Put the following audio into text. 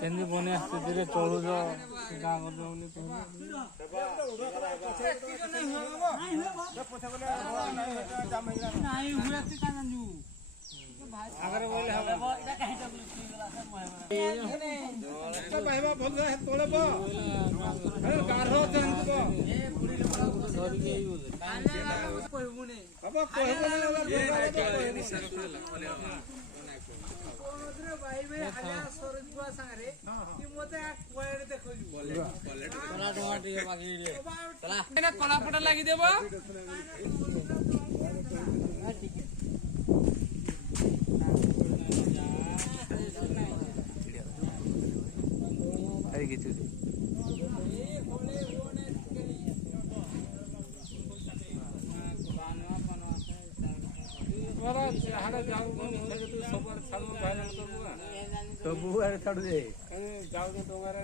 କେମିତି ବନ୍ୟା ସ୍ଥିତିରେ ଚଳୁଛ ଗାଁ ଗଲେ ଆଗରେ ବୋଇଲେ ହବ କଳାପଟା ଲାଗିଦେବ କିଛି ସବୁଆଡେ ଛାଡୁ ଯେ ଯାଉଛ ଟଙ୍କାରେ